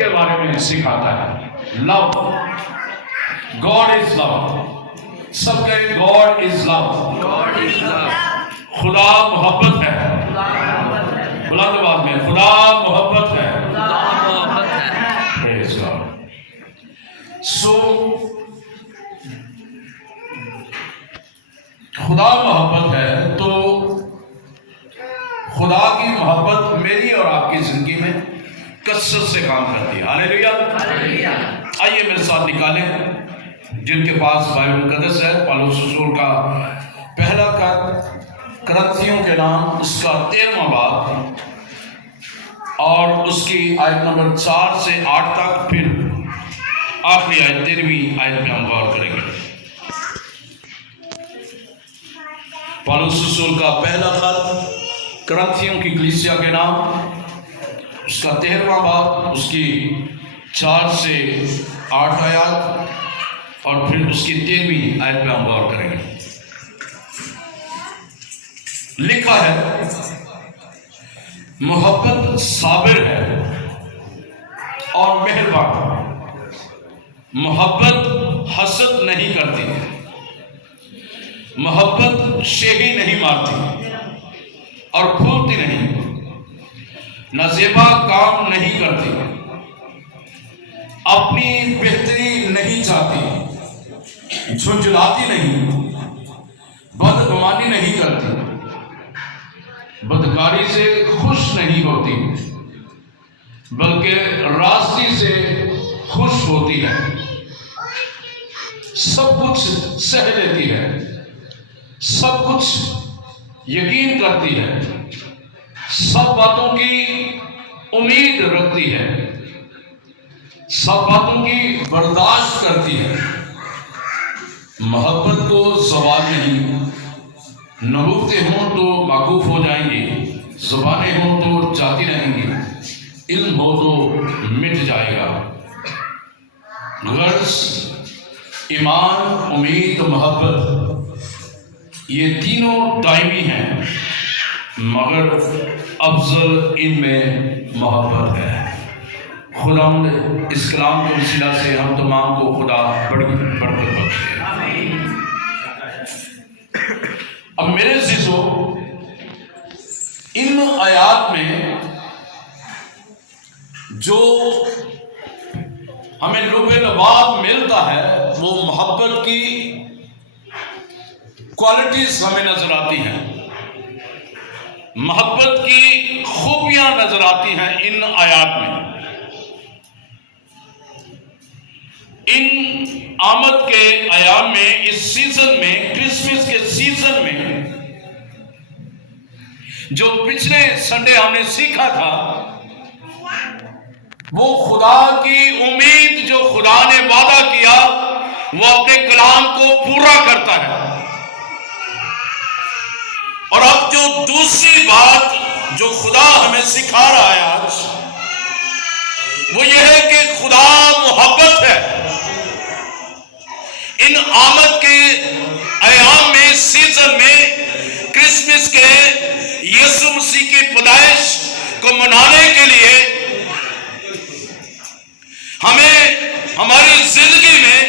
کے بارے میں سکھاتا ہے. لو، گاڈ از لو. سب کہے گاڈ از لو. خدا محبت ہے. بلند آواز میں خدا محبت ہے. Praise God. So خدا محبت ہے تو خدا کی محبت میری اور آپ کی زندگی میں کثرت سے کام کرتی ہے. ہاللیلویہ. آئیے میرے ساتھ نکالیں جن کے پاس بائبل مقدس ہے پالوس رسول کا پہلا خط کرنتھیوں کے نام اس کا 13واں باب اور اس کی آیت نمبر 4 سے 8 تک، پھر آخری آیت 13ویں آیت میں ہم غور کریں گے. پالوس رسول کا پہلا خط کرنتھیوں کی کلیسیا کے نام اس کا 13واں باب اس کی 4 سے 8 آیات اور پھر اس کی 13ویں آیت میں ہم غور کریں گے. لکھا ہے محبت صابر ہے اور مہربان. محبت حسد نہیں کرتی. محبت شیخی نہیں مارتی اور پھولتی نہیں. نازیبا کام نہیں کرتی. اپنی بہتری نہیں چاہتی. جھنجھلاتی نہیں. بدگمانی نہیں کرتی. بدکاری سے خوش نہیں ہوتی بلکہ راستی سے خوش ہوتی ہے. سب کچھ سہ لیتی ہے. سب کچھ یقین کرتی ہے. سب باتوں کی امید رکھتی ہے. سب باتوں کی برداشت کرتی ہے. محبت کو زوال نہیں. نبوتیں ہوں تو معکوف ہو جائیں گی. زبانیں ہوں تو جاتی رہیں گی. علم ہو تو مٹ جائے گا. غرض، ایمان، امید، محبت، یہ تینوں دائمی ہیں مگر افضل ان میں محبت ہے. خداوند اس کلام کے وسیلہ سے ہم تمام کو خدا برکت بخشے. اب میرے عزیزو، ان آیات میں جو ہمیں لب لباب ملتا ہے وہ محبت کی کوالٹیز ہمیں نظر آتی ہیں. محبت کی خوبیاں نظر آتی ہیں ان آیات میں. ان آمد کے ایام میں، اس سیزن میں، کرسمس کے سیزن میں جو پچھلے سنڈے ہم نے سیکھا تھا وہ خدا کی امید جو خدا نے وعدہ کیا وہ اپنے کلام کو پورا کرتا ہے. اور اب جو دوسری بات جو خدا ہمیں سکھا رہا ہے آج وہ یہ ہے کہ خدا محبت ہے. ان آمد کے ایام میں، سیزن میں، کرسمس کے یسوع مسیح کی پیدائش کو منانے کے لیے ہمیں ہماری زندگی میں،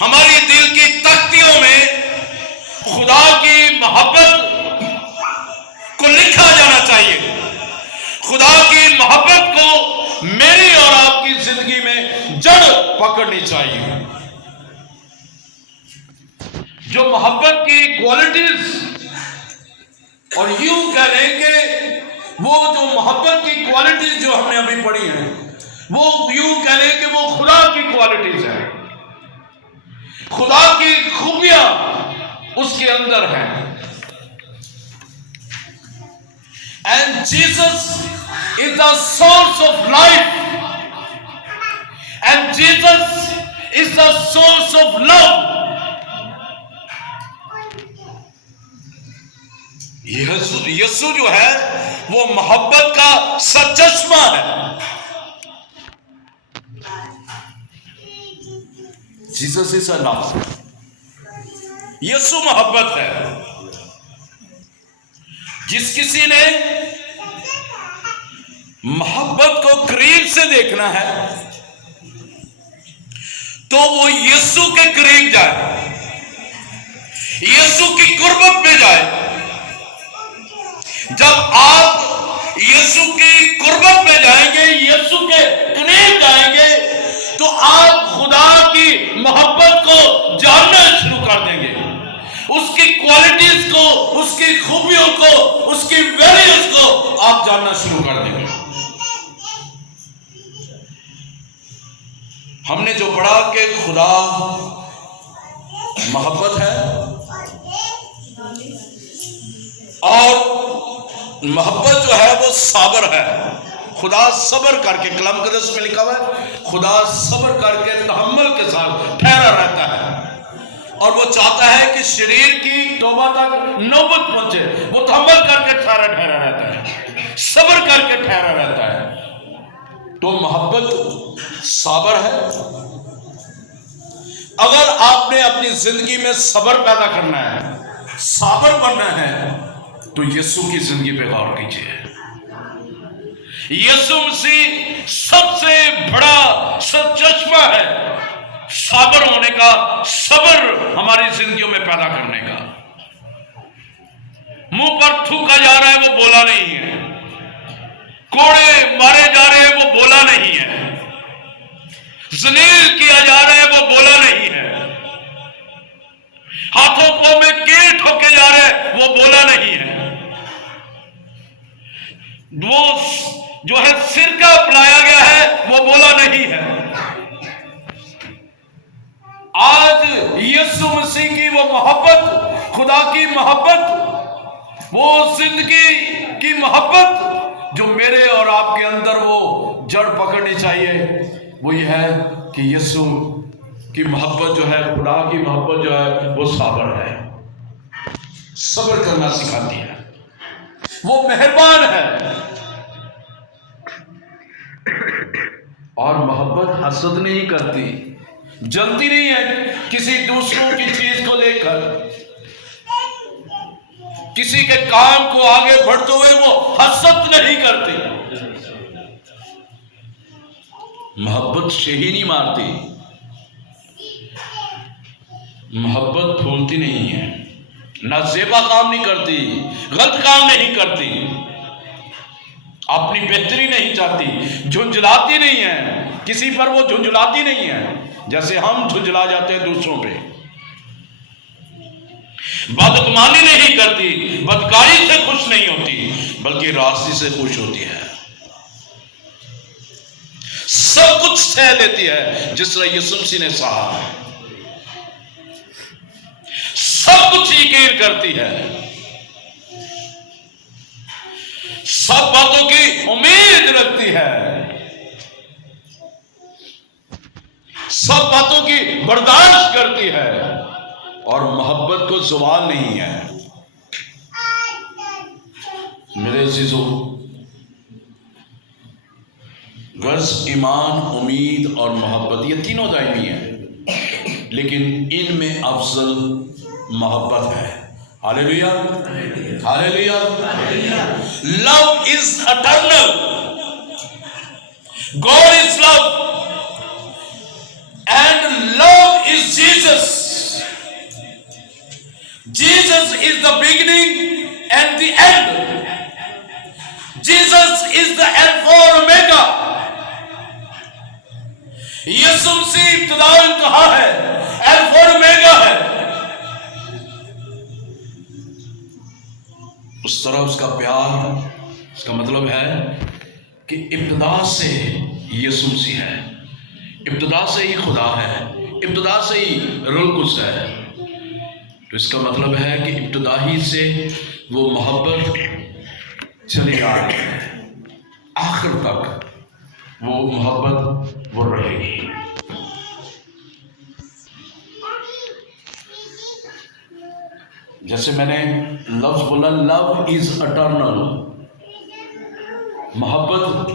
ہماری دل کی تختیوں میں خدا کی محبت کو لکھا جانا چاہیے. خدا کی محبت کو میری اور آپ کی زندگی میں جڑ پکڑنی چاہیے. جو محبت کی کوالٹیز، اور یوں کہہ لیں کہ وہ جو محبت کی کوالٹیز جو ہم نے ابھی پڑھی ہیں وہ یوں کہہ لیں کہ وہ خدا کی کوالٹیز ہیں. خدا کی خوبیاں اس کے اندر ہیں. And Jesus is the source of life. And Jesus is the source of love. یسوع جو ہے وہ محبت کا سرچشمہ ہے. Jesus is love. یسوع محبت ہے. جس کسی نے محبت کو قریب سے دیکھنا ہے تو وہ یسوع کے قریب جائے، یسوع کی قربت میں جائے۔ جب آپ یسوع کی قربت میں جائیں گے، یسوع کے قریب جائیں گے، تو آپ خدا کی محبت کو جاننا شروع کر دیں گے، اس کی کوالٹیز کو، اس کی خوبیوں کو، اس کی ویلیوز کو آپ جاننا شروع کر دیں گے۔ ہم نے جو پڑھا کہ خدا محبت ہے اور محبت جو ہے وہ صابر ہے۔ خدا صبر کر کے، کلام مقدس میں لکھا ہوا ہے، خدا صبر کر کے تحمل کے ساتھ ٹھہرا رہتا ہے، اور وہ چاہتا ہے کہ شریر کی توبہ تک نوبت پہنچے۔ وہ تحمل کر کے ٹھہرا رہتا ہے، صبر کر کے ٹھہرا رہتا ہے۔ تو محبت صابر ہے۔ اگر آپ نے اپنی زندگی میں صبر پیدا کرنا ہے، صابر بننا ہے، تو یسوع کی زندگی پہ غور کیجیے۔ یسوع مسیح سب سے بڑا سرچشمہ ہے صابر ہونے کا، صبر ہماری زندگیوں میں پیدا کرنے کا۔ منہ پر تھوکا جا رہا ہے وہ بولا نہیں ہے، کوڑے مارے جا رہے ہیں وہ بولا نہیں ہے، ذلیل کیا جا رہا ہے وہ بولا نہیں ہے، ہاتھوں پاؤں میں کیل ٹھوکے جا رہے ہیں وہ بولا نہیں ہے، وہ جو ہے سرکہ پلایا گیا ہے وہ بولا نہیں ہے۔ آج یسوع مسیح کی وہ محبت، خدا کی محبت، وہ زندگی کی محبت جو میرے اور آپ کے اندر وہ جڑ پکڑنی چاہیے، وہ یہ ہے کہ یسوع کی محبت جو ہے، خدا کی محبت جو ہے وہ صابر ہے، صبر کرنا سکھاتی ہے، وہ مہربان ہے، اور محبت حسد نہیں کرتی، جلتی نہیں ہے کسی دوسروں کی چیز کو لے کر، کسی کے کام کو آگے بڑھتے ہوئے وہ حسد نہیں کرتی، محبت شہی نہیں مارتی، محبت پھولتی نہیں ہے، نازیبا کام نہیں کرتی، غلط کام نہیں کرتی، اپنی بہتری نہیں چاہتی، جھنجھلاتی نہیں ہے، کسی پر وہ جھنجھلاتی نہیں ہے جیسے ہم جھنجھلا جاتے ہیں دوسروں پہ، بدگمانی نہیں کرتی، بدکاری سے خوش نہیں ہوتی، بلکہ راستی سے خوش ہوتی ہے، سب کچھ سہ لیتی ہے جس طرح یسوع مسیح نے سہا، سب کچھ یقین کرتی ہے، سب باتوں کی امید رکھتی ہے، سب باتوں کی برداشت کرتی ہے، اور محبت کو زوال نہیں ہے۔ میرے عزیزو، غرض ایمان، امید اور محبت یہ تینوں دائمی ہیں، لیکن ان میں افضل محبت ہے۔ Hallelujah, hallelujah. Love is eternal, God is love, and love is Jesus. Jesus is the beginning and the end. Jesus is the Alpha and Omega. یسوع مسیح ابتدا و انتہا ہے، الفا اور اومیگا ہے۔ اس طرح اس کا پیار، اس کا مطلب ہے کہ ابتدا سے یسوع مسیح ہے، ابتدا سے ہی خدا ہے، ابتدا سے ہی روح القدس ہے۔ تو اس کا مطلب ہے کہ ابتدا ہی سے وہ محبت چلی آ رہی ہے، آخر تک وہ محبت وہ رہے گی۔ جیسے میں نے لفظ بولا، لو از اٹرنل، محبت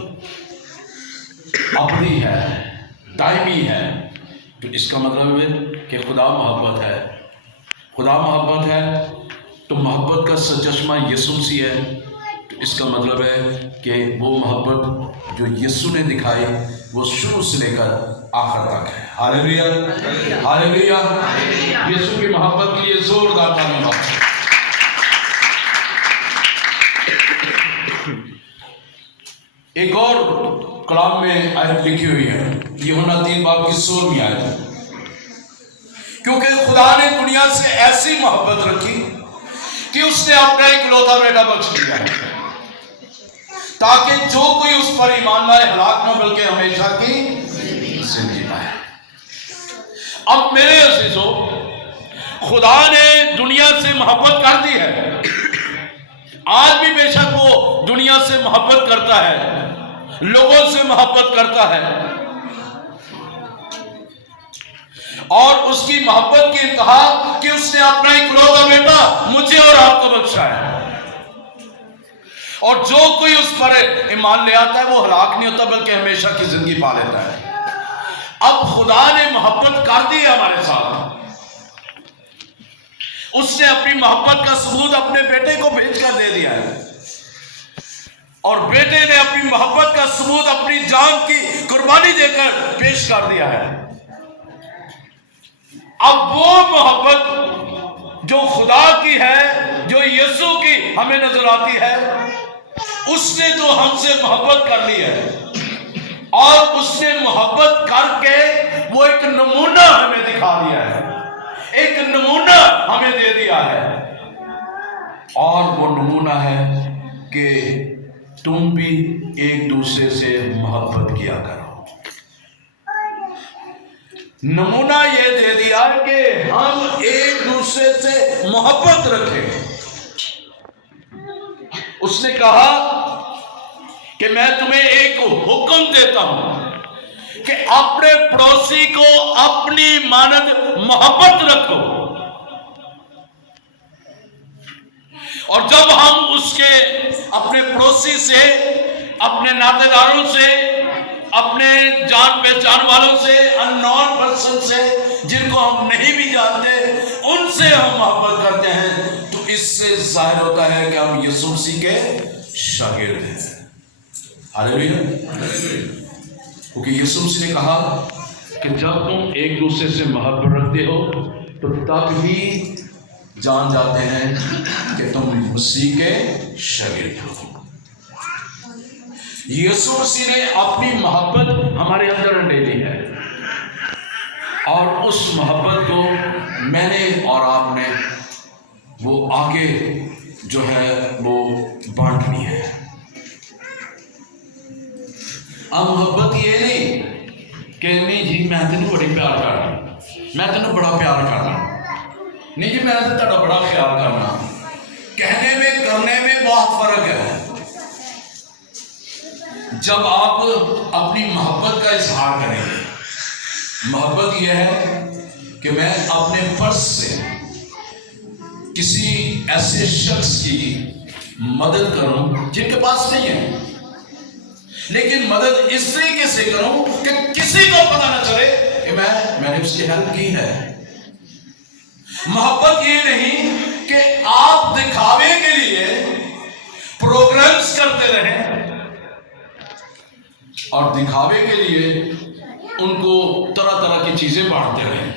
ابدی ہے، دائمی ہے۔ تو اس کا مطلب ہے کہ خدا محبت ہے، خدا محبت ہے، تو محبت کا سرچشمہ یسوع مسیح ہے۔ تو اس کا مطلب ہے کہ وہ محبت جو یسوع نے دکھائی وہ شروع سے لے کر آخر تک ہے. ہاللیلویہ ہاللیلویہ. یسوع کی محبت کے لیے زوردار تالیاں بجائیں. ایک اور کلام میں آیت لکھی ہوئی ہے، یوحنا 3:16 آیت. کیونکہ خدا نے دنیا سے ایسی محبت رکھی کہ اس نے اپنا اکلوتا بیٹا بخش دیا تاکہ جو کوئی اس پر ایمان لائے ہلاک نہ بلکہ ہمیشہ کی زندگی پائے. اب میرے عزیزو، خدا نے دنیا سے محبت کر دی ہے. آج بھی بے شک وہ دنیا سے محبت کرتا ہے، لوگوں سے محبت کرتا ہے، اور اس کی محبت کی انتہا کہ اس نے اپنا اکلوتا بیٹا مجھے اور آپ کو بخشا ہے. اور جو کوئی اس پر ایمان لے آتا ہے وہ ہلاک نہیں ہوتا بلکہ ہمیشہ کی زندگی پا لیتا ہے. اب خدا نے محبت کر دی ہے ہمارے ساتھ. اس نے اپنی محبت کا ثبوت اپنے بیٹے کو بھیج کر دے دیا ہے، اور بیٹے نے اپنی محبت کا ثبوت اپنی جان کی قربانی دے کر پیش کر دیا ہے. اب وہ محبت جو خدا کی ہے، جو یسوع کی ہمیں نظر آتی ہے، اس نے تو ہم سے محبت کر لی ہے، اور اس نے محبت کر کے وہ ایک نمونہ ہمیں دکھا دیا ہے، ایک نمونہ ہمیں دے دیا ہے. اور وہ نمونہ ہے کہ تم بھی ایک دوسرے سے محبت کیا کرو. نمونہ یہ دے دیا کہ ہم ایک دوسرے سے محبت رکھیں. اس نے کہا کہ میں تمہیں ایک حکم دیتا ہوں کہ اپنے پڑوسی کو اپنی مانند محبت رکھو. اور جب ہم اس کے اپنے پڑوسی سے، اپنے ناطے داروں سے، اپنے جان پہچان والوں سے، اننون پرسن سے، جن کو ہم نہیں بھی جانتے، ان سے ہم محبت کرتے ہیں، تو اس سے ظاہر ہوتا ہے کہ ہم یسوع مسیح کے شاگرد ہیں. ہاللیلویہ. کیونکہ یسوع مسیح نے کہا کہ جب تم ایک دوسرے سے محبت رکھتے ہو تو تب ہی جان جاتے ہیں کہ تم مسیح کے شاگرد ہو. یسوع مسیح نے اپنی محبت ہمارے اندر ڈالی ہے، اور اس محبت کو میں نے اور آپ نے وہ آگے جو ہے وہ بانٹنی ہے. اب محبت یہ نہیں کہ نہیں جی میں تینوں بڑی پیار کرنا، میں تینوں بڑا پیار کرنا، نہیں جی میں تیرا بڑا خیال کرنا. کہنے میں کرنے میں بہت فرق ہے. جب آپ اپنی محبت کا اظہار کریں گے، محبت یہ ہے کہ میں اپنے پرس سے کسی ایسے شخص کی مدد کروں جن کے پاس نہیں ہے، لیکن مدد اس طریقے سے کروں کہ کسی کو پتہ نہ چلے کہ میں نے اس کی ہیلپ کی ہے. محبت یہ نہیں کہ آپ دکھاوے کے لیے پروگرامز کرتے رہیں اور دکھاوے کے لیے ان کو طرح طرح کی چیزیں بانٹتے رہیں.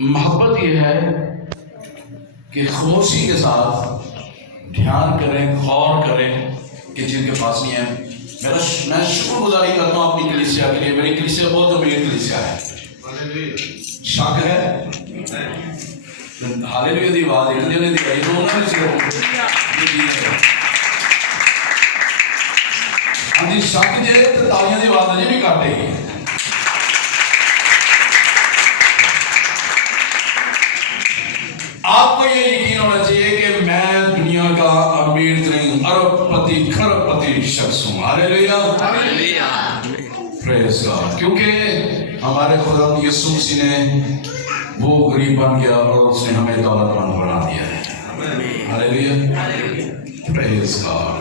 محبت یہ ہے کہ خاموشی کے ساتھ دھیان کریں، غور کریں کہ جن کے پاس نہیں ہے. میں شکر گزاری کرتا ہوں اپنی کلیسیا کے لیے. میری کلیسیا بہت امیر کلیسیا ہے. شک ہے ہاللیلویہ دی آواز ایک جنے دی گئی تو انہوں نے ہاں جی شک جے تو تالیاں دی آواز اجے بھی کاٹے گی. آپ کو یہ یقین ہونا چاہیے کہ میں دنیا کا امیر ترین ارب پتی کھرب پتی شخص ہوں. ہاللیلویہ پریز گاڈ. کیونکہ ہمارے خدا یسوع مسیح نے وہ غریب بن گیا اور اس نے ہمیں دولت مند بنا دیا ہے. ہاللیلویہ پریز گاڈ.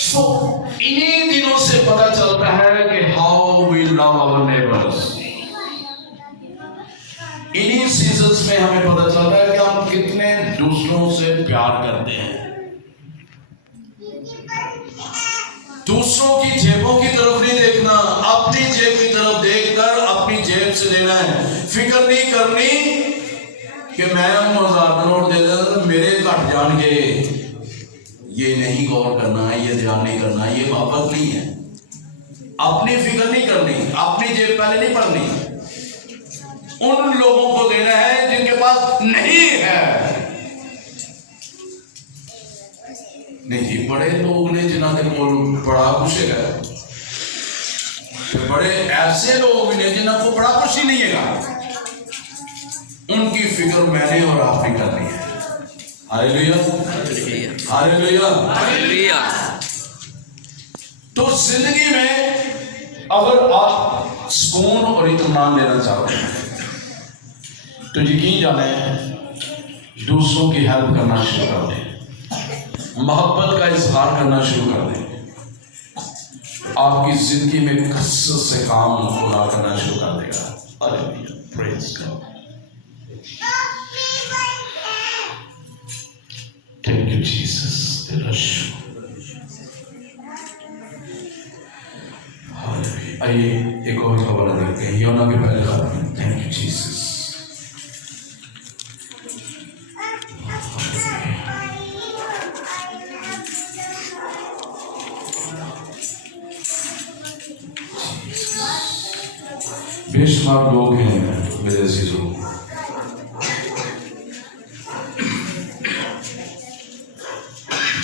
سو انہی دنوں سے پتہ چلتا ہے کہ how we love our neighbours. انہی سیزنز میں ہمیں پتہ چلتا ہے کہ ہم کتنے دوسروں سے پیار کرتے ہیں. دوسروں کی جیبوں کی طرف نہیں دیکھنا، اپنی جیب کی طرف دیکھ کر اپنی جیب سے دینا ہے. فکر نہیں کرنی کہ میں 1000 کا نوٹ دے دیتا تو میرے گھٹ جان گے. یہ نہیں غور کرنا ہے، یہ دھیان نہیں کرنا، یہ محبت نہیں ہے. اپنی فکر نہیں کرنی، اپنی جیب پہلے نہیں پڑھنی. ان لوگوں کو دینا ہے جن کے پاس نہیں ہے. نہیں جی، بڑے لوگ نے جنہوں کے کول بڑا کچھ ہے، بڑے ایسے لوگ نے جنہوں کو بڑا کچھ ہی نہیں ہے، ان کی فکر میں نے اور آپ نے کرنی ہے. ہاللیلویہ ہاللیلویہ ہاللیلویہ. تو زندگی میں اگر آپ سکون اور اطمینان لینا چاہتے ہیں تو یقین جانیں دوسروں کی ہیلپ کرنا شروع کر دیں، محبت کا اظہار کرنا شروع کر دیں. آپ کی زندگی میں کثرت سے کام خدا کرنا شروع کر دے گا. ہاللیلویہ، پریز گاڈ. Thank you Jesus. تیرا شکر. آئیے ایک اور خبر دیکھتے ہیں، یونا کے پہلے خط میں. Thank you Jesus. بے شمار لوگ ہیں میرے عزیزوں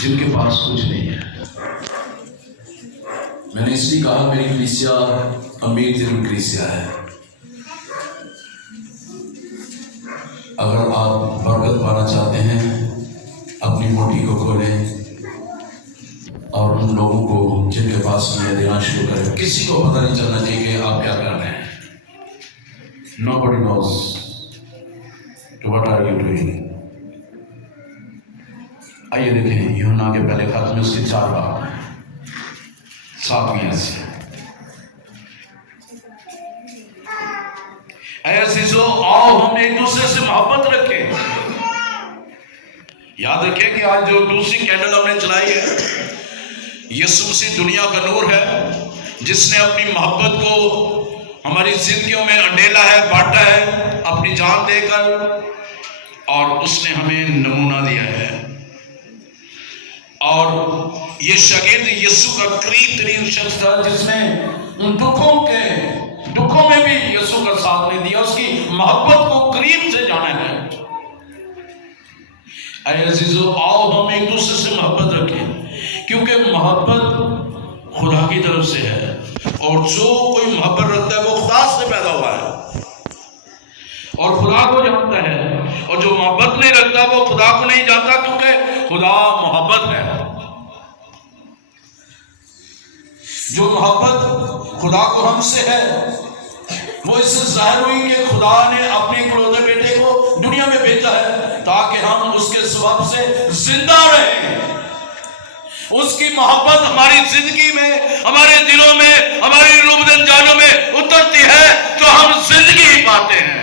جن کے پاس کچھ نہیں ہے. میں نے اس لیے کہا میری کلیسیا امیر ترین کلیسیا ہے. اگر آپ برکت پانا چاہتے ہیں اپنی موٹی کو کھولیں اور ان لوگوں کو جن کے پاس نہیں دینا شروع کریں. کسی کو پتہ نہیں چلنا چاہیے کہ آپ کیا کر رہے ہیں. Nobody knows what are you doing. آئیے دیکھیں یوحنا کے پہلے خط میں اس کے 4 باب ہیں. 7ویں ایسی اے عزیزو آؤ ہم ایک دوسرے سے محبت رکھیں. یاد رکھیں کہ آج جو دوسری کینڈل ہم نے جلائی ہے، یسوع مسیح دنیا کا نور ہے جس نے اپنی محبت کو ہماری زندگیوں میں انڈیلا ہے، بانٹا ہے اپنی جان دے کر، اور اس نے ہمیں نمونہ دیا ہے. اور یہ شاگرد یسوع کا قریب ترین شخص تھا جس نے ان دکھوں میں بھی یسوع کا ساتھ نہیں دیا، اس کی محبت کو قریب سے جانا ہے. اے عزیزو آؤ ہم ایک دوسرے سے محبت رکھیں، کیونکہ محبت خدا کی طرف سے ہے، اور جو کوئی محبت رکھتا ہے وہ خدا سے پیدا ہوا ہے اور خدا کو جانتا ہے، اور جو محبت نہیں رکھتا وہ خدا کو نہیں جانتا کیونکہ خدا محبت ہے. جو محبت خدا کو ہم سے ہے وہ اس سے ظاہر ہوئی کہ خدا نے اپنے اکلوتے بیٹے کو دنیا میں بھیجا ہے تاکہ ہم اس کے سبب سے زندہ رہیں. اس کی محبت ہماری زندگی میں، ہمارے دلوں میں، ہماری روح دل جانوں میں اترتی ہے تو ہم زندگی پاتے ہیں.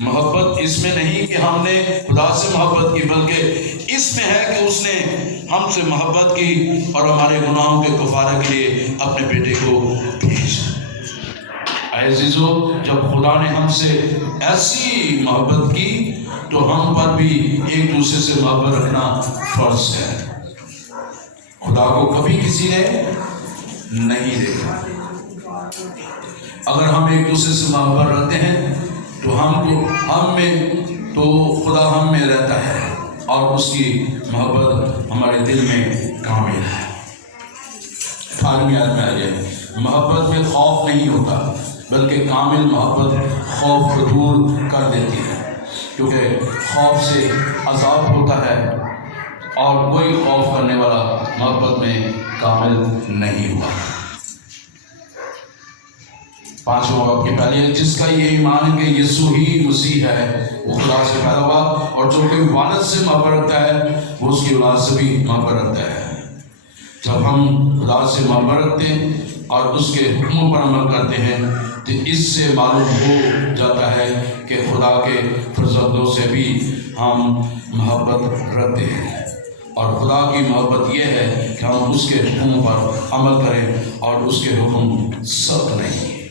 محبت اس میں نہیں کہ ہم نے خدا سے محبت کی، بلکہ اس میں ہے کہ اس نے ہم سے محبت کی اور ہمارے گناہوں کے کفارہ کے لیے اپنے بیٹے کو بھیجا. اے عزیزو جب خدا نے ہم سے ایسی محبت کی تو ہم پر بھی ایک دوسرے سے محبت رکھنا فرض ہے. خدا کو کبھی کسی نے نہیں دیکھا. اگر ہم ایک دوسرے سے محبت رکھتے ہیں تو خدا ہم میں رہتا ہے اور اس کی محبت ہمارے دل میں کامل ہے. 18ویں آیت میں آ جائے، محبت میں خوف نہیں ہوتا بلکہ کامل محبت خوف کو دور کر دیتی ہے، کیونکہ خوف سے عذاب ہوتا ہے اور کوئی خوف کرنے والا محبت میں کامل نہیں ہوا. 5واں باب کی پہلی ہے، جس کا یہ ایمان ہے کہ یسوع ہی مسیح ہے وہ خدا سے پیدا ہوا، اور جو کوئی والد سے محبت رکھتا ہے وہ اس کی اولاد سے بھی محبت رکھتا ہے. جب ہم خدا سے محبت رکھتے ہیں اور اس کے حکموں پر عمل کرتے ہیں تو اس سے معلوم ہو جاتا ہے کہ خدا کے فرزندوں سے بھی ہم محبت رکھتے ہیں، اور خدا کی محبت یہ ہے کہ ہم اس کے حکموں پر عمل کریں اور اس کے حکم سخت نہیں۔